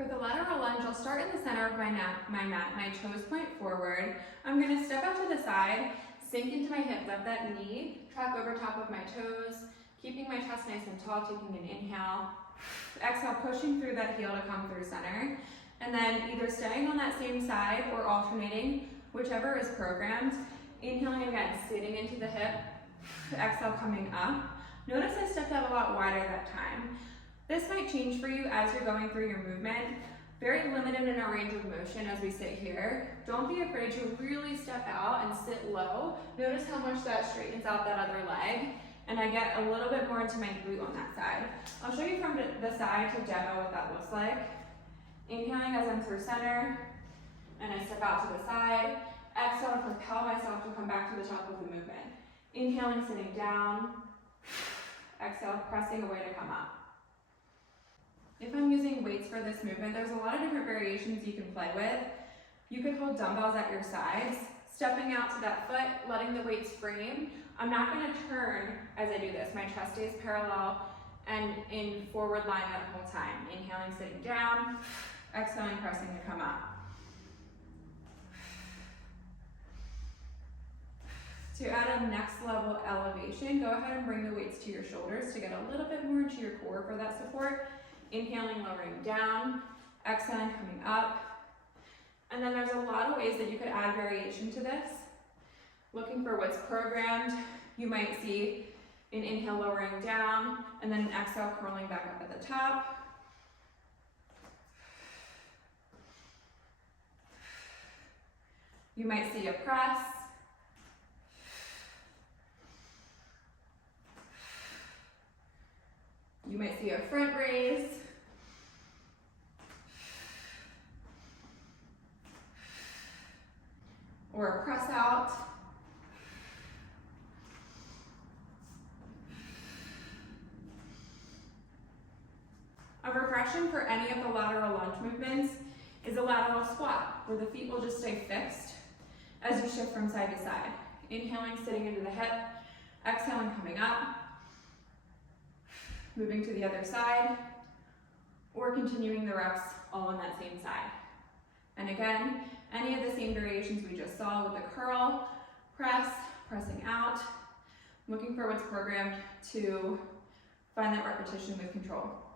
For the lateral lunge, I'll start in the center of my mat, my toes point forward. I'm gonna step out to the side, sink into my hip, let that knee track over top of my toes, keeping my chest nice and tall, taking an inhale. Exhale, pushing through that heel to come through center. And then either staying on that same side or alternating, whichever is programmed. Inhaling again, sitting into the hip. Exhale, coming up. Notice I stepped out a lot wider that time. This might change for you as you're going through your movement. Very limited in our range of motion as we sit here. Don't be afraid to really step out and sit low. Notice how much that straightens out that other leg. And I get a little bit more into my glute on that side. I'll show you from the side to demo what that looks like. Inhaling as I'm through center, and I step out to the side. Exhale to propel myself to come back to the top of the movement. Inhaling, sitting down. Exhale, pressing away to come up. If I'm using weights for this movement, there's a lot of different variations you can play with. You could hold dumbbells at your sides, stepping out to that foot, letting the weights frame. I'm not going to turn as I do this. My chest stays parallel and in forward line that whole time. Inhaling, sitting down. Exhaling, pressing to come up. To add a next level elevation, go ahead and bring the weights to your shoulders to get a little bit more into your core for that support. Inhaling, lowering down. Exhaling, coming up. And then there's a lot of ways that you could add variation to this. Looking for what's programmed, you might see an inhale lowering down, and then an exhale curling back up at the top. You might see a press. You might see a front raise. Or a press out. A regression for any of the lateral lunge movements is a lateral squat, where the feet will just stay fixed as you shift from side to side. Inhaling, sitting into the hip. Exhaling, coming up. Moving to the other side, or continuing the reps all on that same side. And again, any of the same variations we just saw with the curl, press, pressing out, looking for what's programmed to find that repetition with control.